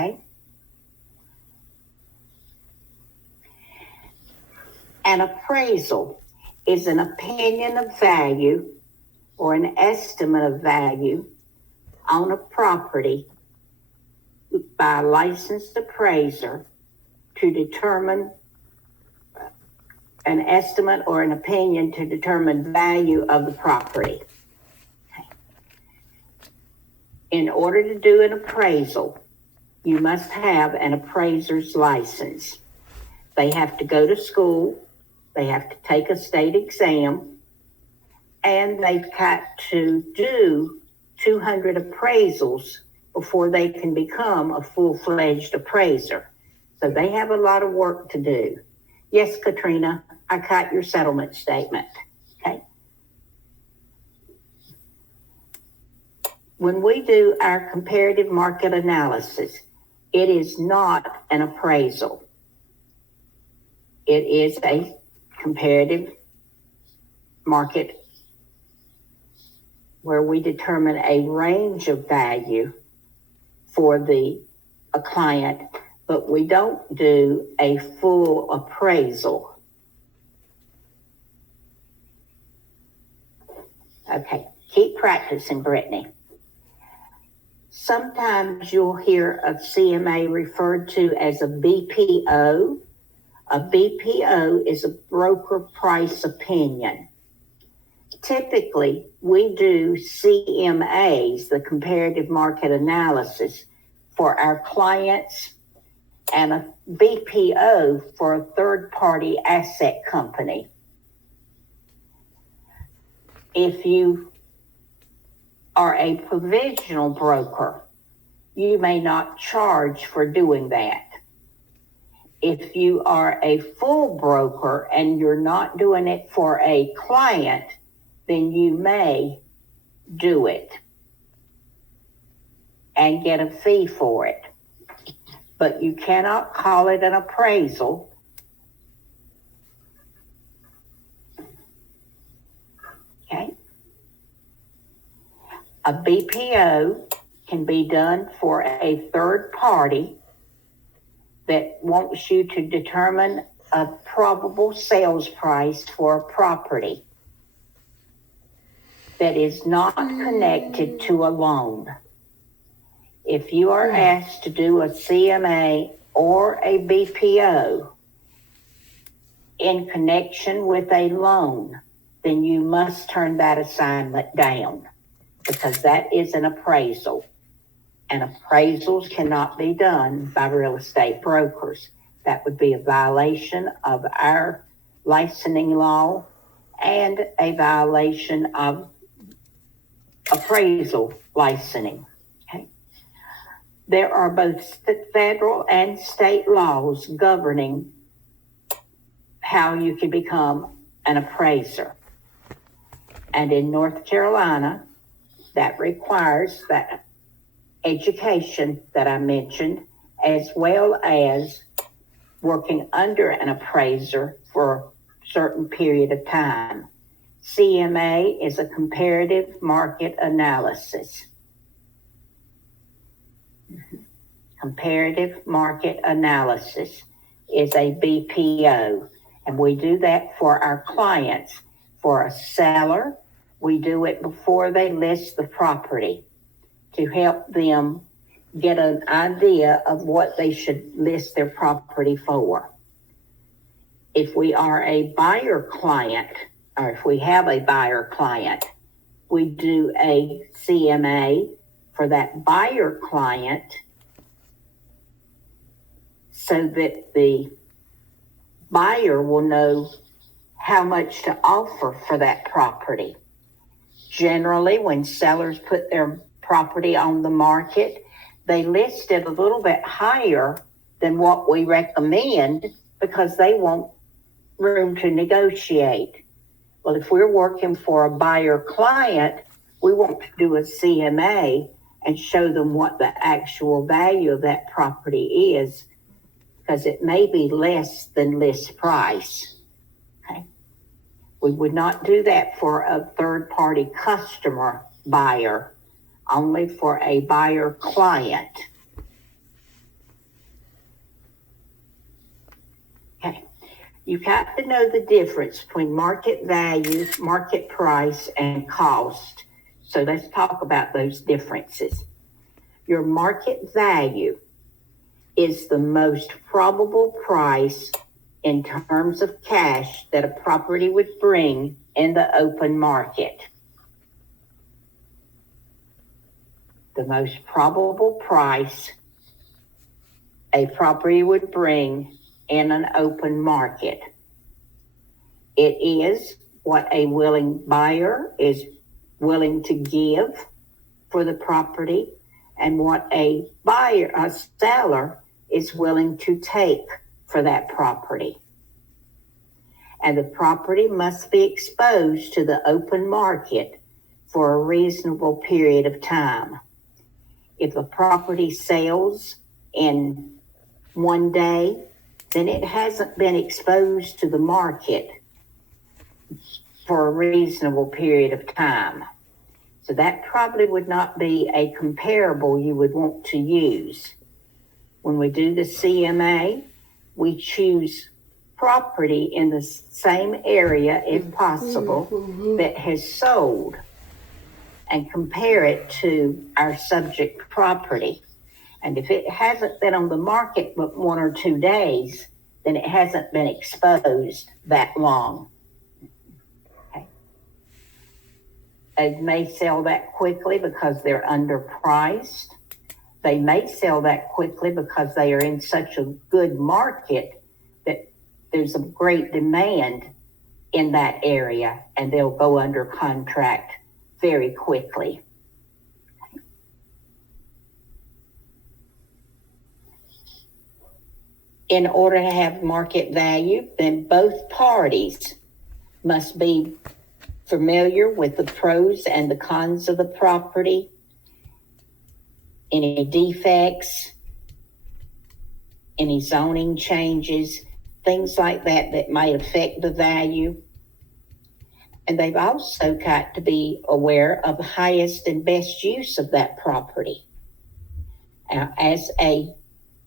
Okay? An appraisal is an opinion of value or an estimate of value on a property by a licensed appraiser to determine an estimate or an opinion to determine value of the property. Okay. In order to do an appraisal, you must have an appraiser's license. They have to go to school, they have to take a state exam, and they've got to do 200 appraisals before they can become a full-fledged appraiser. So they have a lot of work to do. Yes, Katrina, I caught your settlement statement. Okay. When we do our comparative market analysis, it is not an appraisal. It is a comparative market where we determine a range of value for a client, but we don't do a full appraisal. Okay, keep practicing, Brittany. Sometimes you'll hear of CMA referred to as a BPO. A BPO is a broker price opinion. Typically, we do CMAs, the comparative market analysis, for our clients, and a BPO for a third-party asset company. If you are a provisional broker, you may not charge for doing that. If you are a full broker and you're not doing it for a client, then you may do it and get a fee for it. But you cannot call it an appraisal. Okay. A BPO can be done for a third party that wants you to determine a probable sales price for a property that is not connected to a loan. If you are asked to do a CMA or a BPO in connection with a loan, then you must turn that assignment down, because that is an appraisal. And appraisals cannot be done by real estate brokers. That would be a violation of our licensing law and a violation of appraisal licensing. Okay. There are both federal and state laws governing how you can become an appraiser. And in North Carolina, that requires that education that I mentioned, as well as working under an appraiser for a certain period of time. CMA is a comparative market analysis. Comparative market analysis is a BPO, and we do that for our clients. For a seller, we do it before they list the property to help them get an idea of what they should list their property for. If we are a buyer client, or if we have a buyer client, we do a CMA for that buyer client so that the buyer will know how much to offer for that property. Generally, when sellers put their property on the market, they list it a little bit higher than what we recommend because they want room to negotiate. Well, if we're working for a buyer client, we want to do a CMA and show them what the actual value of that property is, because it may be less than list price. Okay. We would not do that for a third-party customer buyer, only for a buyer client. You got to know the difference between market value, market price, and cost. So let's talk about those differences. Your market value is the most probable price in terms of cash that a property would bring in the open market. The most probable price a property would bring in an open market. It is what a willing buyer is willing to give for the property and what a seller is willing to take for that property. And the property must be exposed to the open market for a reasonable period of time. If a property sells in one day, then it hasn't been exposed to the market for a reasonable period of time. So that probably would not be a comparable you would want to use. When we do the CMA, we choose property in the same area, if possible, that has sold and compare it to our subject property. And if it hasn't been on the market but 1 or 2 days, then it hasn't been exposed that long. Okay. They may sell that quickly because they're underpriced. They may sell that quickly because they are in such a good market that there's a great demand in that area and they'll go under contract very quickly. In order to have market value, then both parties must be familiar with the pros and the cons of the property, any defects, any zoning changes, things like that that might affect the value. And they've also got to be aware of the highest and best use of that property. Now, as a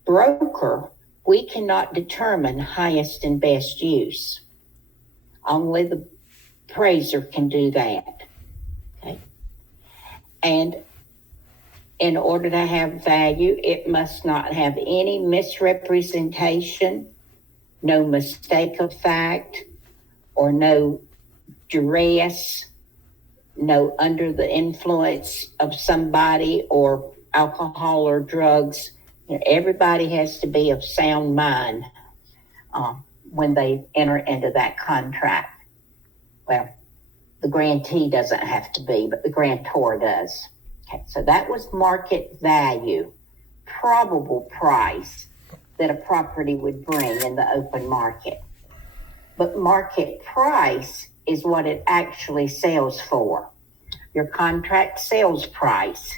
broker, we cannot determine highest and best use. Only the appraiser can do that. Okay? And in order to have value, it must not have any misrepresentation, no mistake of fact, or no duress, no under the influence of somebody or alcohol or drugs. Everybody has to be of sound mind when they enter into that contract. Well, the grantee doesn't have to be, but the grantor does. Okay, so that was market value, probable price that a property would bring in the open market. But market price is what it actually sells for. Your contract sales price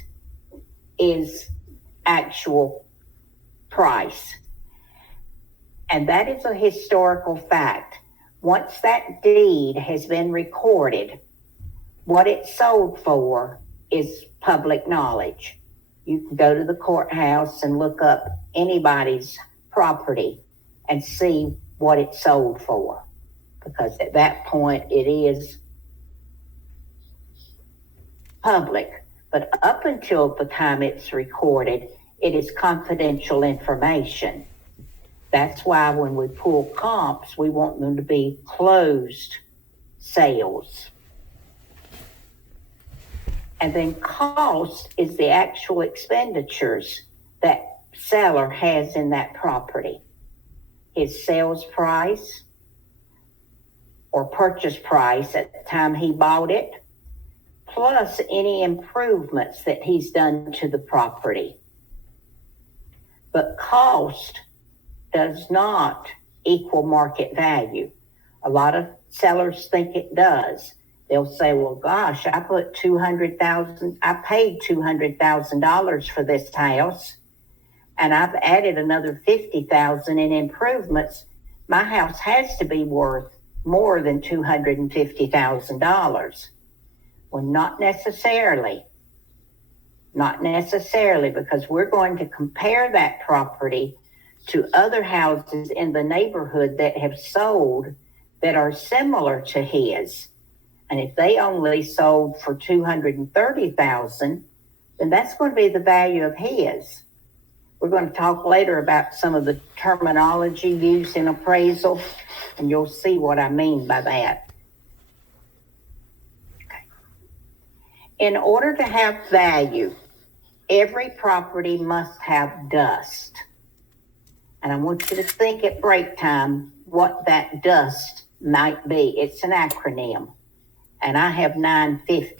is actual price. And that is a historical fact. Once that deed has been recorded, what it sold for is public knowledge. You can go to the courthouse and look up anybody's property and see what it sold for, because at that point it is public. But up until the time it's recorded, it is confidential information. That's why when we pull comps, we want them to be closed sales. And then cost is the actual expenditures that seller has in that property. His sales price or purchase price at the time he bought it, plus any improvements that he's done to the property. But cost does not equal market value. A lot of sellers think it does. They'll say, well, gosh, I paid $200,000 for this house, and I've added another $50,000 in improvements. My house has to be worth more than $250,000. Well, not necessarily. Not necessarily, because we're going to compare that property to other houses in the neighborhood that have sold that are similar to his. And if they only sold for 230,000, then that's going to be the value of his. We're going to talk later about some of the terminology used in appraisal, and you'll see what I mean by that. Okay. In order to have value, every property must have dust. And I want you to think at break time what that dust might be. It's an acronym. And I have 950.